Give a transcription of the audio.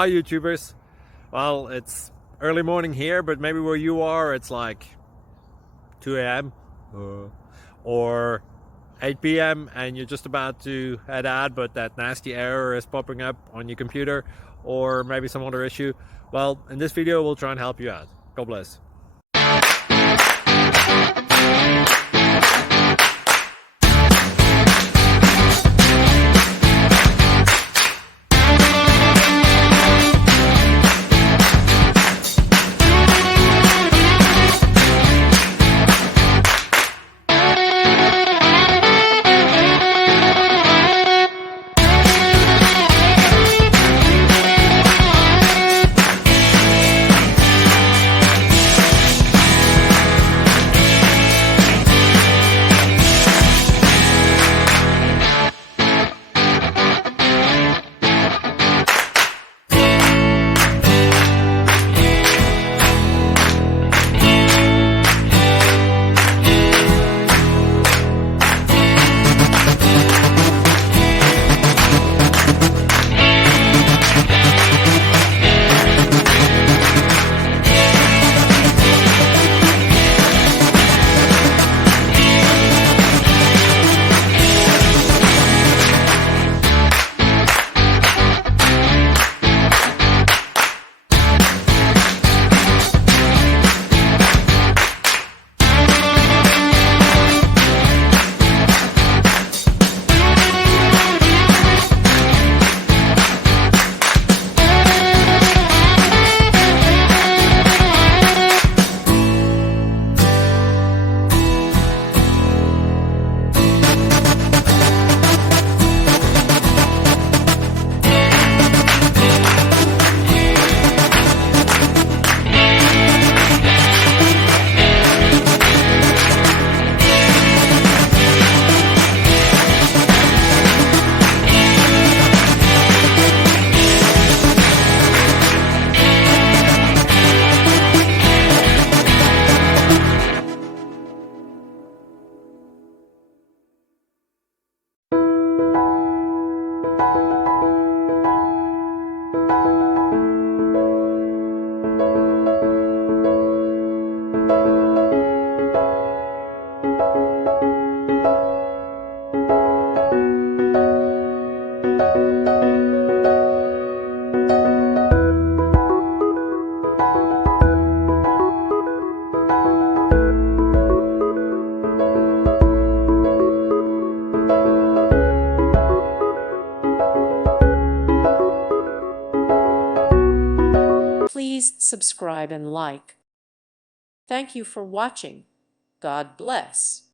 Hi YouTubers. Well, it's early morning here, but maybe where you are it's like 2 a.m. or 8 p.m. and you're just about to head out, but that nasty error is popping up on your computer, or maybe some other issue. Well, in this video we'll try and help you out. God bless. Please subscribe and like. Thank you for watching. God bless.